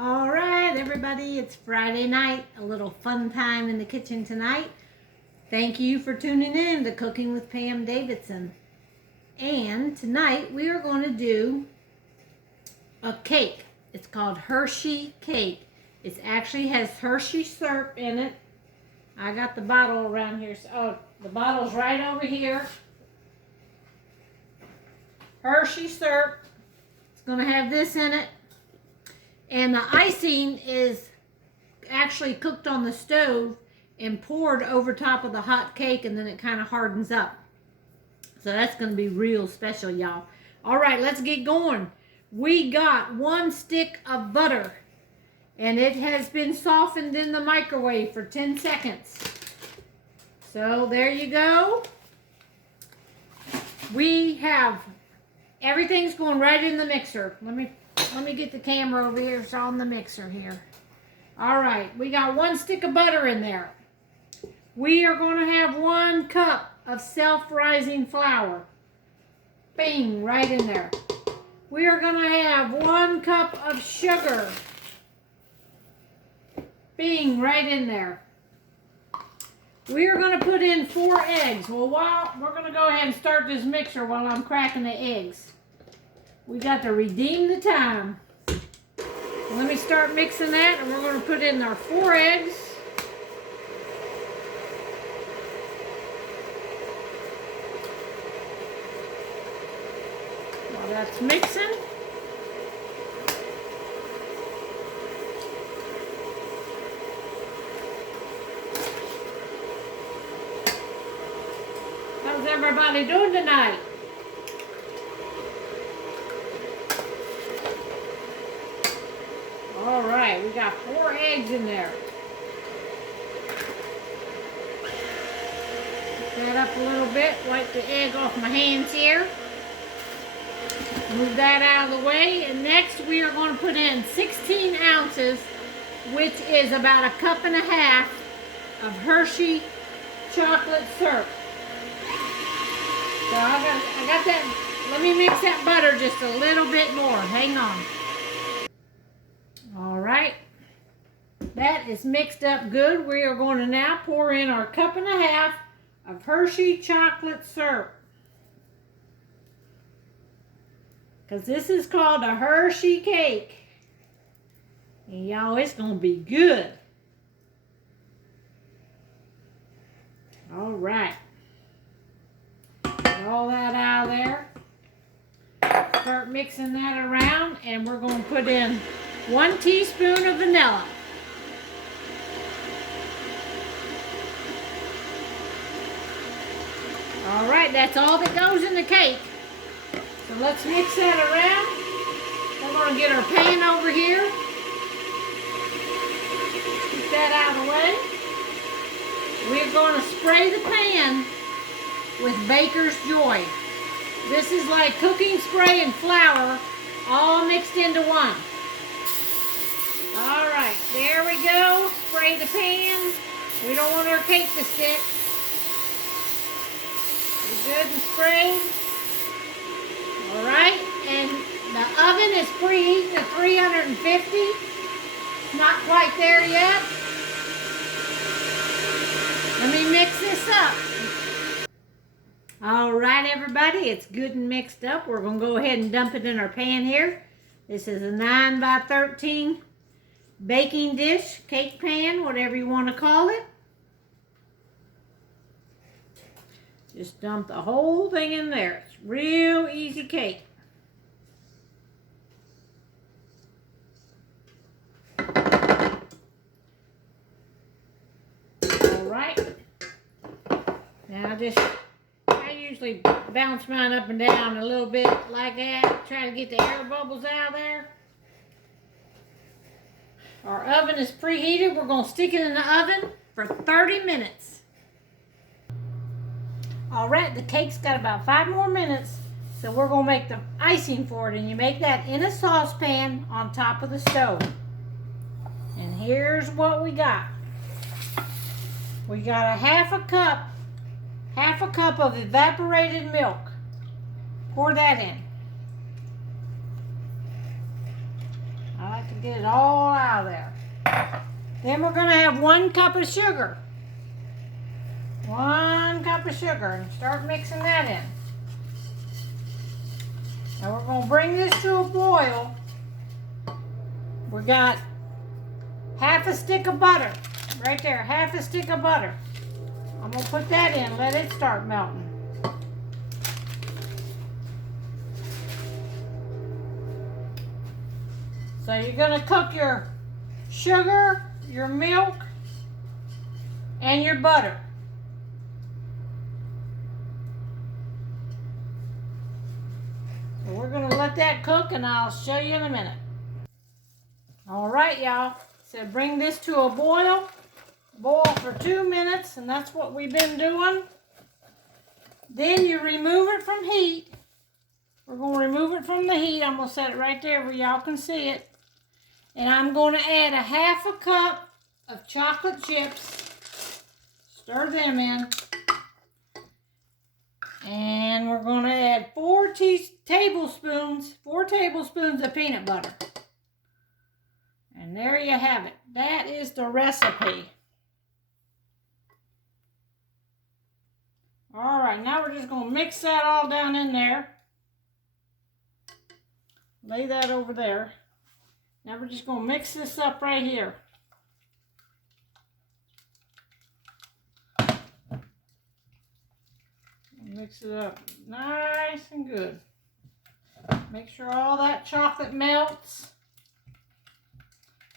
All right, everybody, it's Friday night, a little fun time in the kitchen tonight. Thank you for tuning in to Cooking with Pam Davidson. And tonight we are going to do a cake. It's called Hershey Cake. It actually has Hershey syrup in it. I got the bottle around here. The bottle's right over here. Hershey syrup. It's going to have this in it. And the icing is actually cooked on the stove and poured over top of the hot cake, and then it kind of hardens up. So that's going to be real special, y'all. All right, let's get going. We got 1 stick of butter, and it has been softened in the microwave for 10 seconds. So there you go. We have everything's going right in the mixer. Let me get the camera over here. It's on the mixer here. All right, we got 1 stick of butter in there. We are going to have 1 cup of self-rising flour. Bing, right in there. We are going to have 1 cup of sugar. Bing, right in there. We are going to put in 4 eggs. Well, we're going to go ahead and start this mixer while I'm cracking the eggs. We got to redeem the time. Let me start mixing that, and we're going to put in our 4 eggs. While that's mixing, how's everybody doing tonight? All right, we got 4 eggs in there. Pick that up a little bit, wipe the egg off my hands here. Move that out of the way, and next we are going to put in 16 ounces, which is about 1.5 cups of Hershey chocolate syrup. So I got that. Let me mix that butter just a little bit more. Hang on. All right, that is mixed up good. We are going to now pour in our 1.5 cups of Hershey chocolate syrup. Because this is called a Hershey cake. And y'all, it's going to be good. All right. Get all that out of there. Start mixing that around, and we're going to put in 1 teaspoon of vanilla. All right, that's all that goes in the cake. So let's mix that around. We're going to get our pan over here. Keep that out of the way. We're going to spray the pan with Baker's Joy. This is like cooking spray and flour all mixed into one. All right, there we go. Spray the pan. We don't want our cake to stick. We're good and sprayed. All right, and the oven is preheating to 350. It's not quite there yet. Let me mix this up. All right, everybody, it's good and mixed up. We're going to go ahead and dump it in our pan here. This is a 9 by 13 baking dish, cake pan, whatever you want to call it. Just dump the whole thing in there. It's real easy cake. All right. Now I usually bounce mine up and down a little bit like that. Try to get the air bubbles out of there. Our oven is preheated. We're going to stick it in the oven for 30 minutes. All right, the cake's got about 5 more minutes, so we're going to make the icing for it, and you make that in a saucepan on top of the stove. And here's what we got. We got a half a cup of evaporated milk. Pour that in. I like to and get it all out of there. Then we're going to have 1 cup of sugar. 1 cup of sugar, and start mixing that in. Now we're going to bring this to a boil. We got half a stick of butter. Right there, half a stick of butter. I'm going to put that in, let it start melting. So you're going to cook your sugar, your milk, and your butter. So we're going to let that cook, and I'll show you in a minute. All right, y'all. So bring this to a boil. Boil for 2 minutes, and that's what we've been doing. Then you remove it from heat. We're going to remove it from the heat. I'm going to set it right there where y'all can see it. And I'm going to add a half a cup of chocolate chips. Stir them in. And we're going to add 4 tablespoons of peanut butter. And there you have it. That is the recipe. All right, now we're just going to mix that all down in there. Lay that over there. Now we're just going to mix this up right here. Mix it up nice and good. Make sure all that chocolate melts.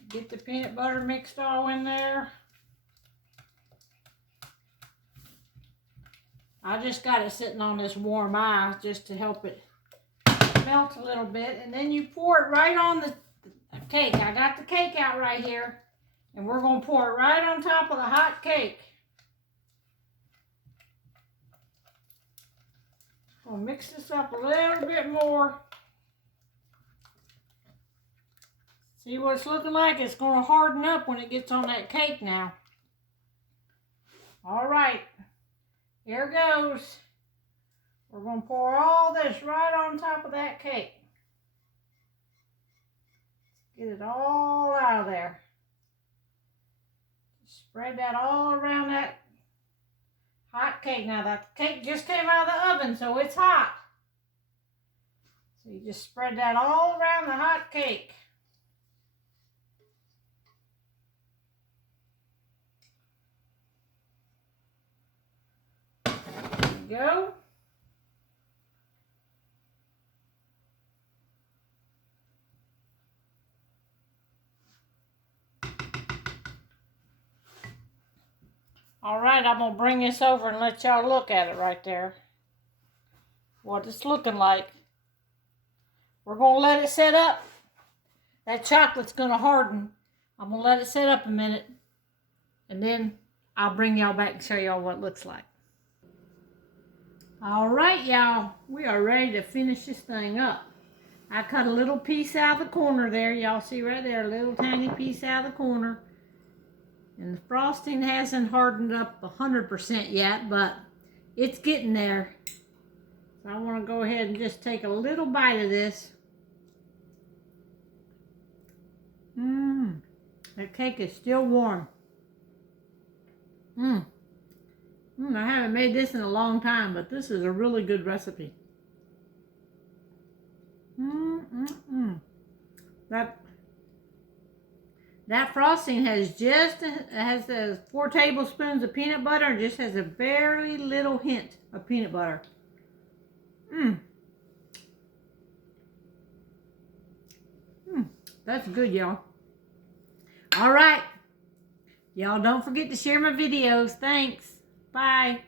Get the peanut butter mixed all in there. I just got it sitting on this warm ice just to help it melt a little bit. And then you pour it right on the cake. I got the cake out right here. And we're going to pour it right on top of the hot cake. We'll mix this up a little bit more. See what it's looking like? It's going to harden up when it gets on that cake now. All right. Here goes. We're going to pour all this right on top of that cake. Get it all out of there. Spread that all around that hot cake. Now that cake just came out of the oven, so it's hot. So you just spread that all around the hot cake. Go. All right, I'm going to bring this over and let y'all look at it right there. What it's looking like. We're going to let it set up. That chocolate's going to harden. I'm going to let it set up a minute. And then I'll bring y'all back and show y'all what it looks like. All right, y'all, we are ready to finish this thing up. I cut a little piece out of the corner there. Y'all see right there, a little tiny piece out of the corner. And the frosting hasn't hardened up 100% yet, but it's getting there. So I want to go ahead and just take a little bite of this. That cake is still warm. I haven't made this in a long time, but this is a really good recipe. That frosting has the 4 tablespoons of peanut butter and just has a very little hint of peanut butter. That's good, y'all. All right. Y'all don't forget to share my videos. Thanks. Bye.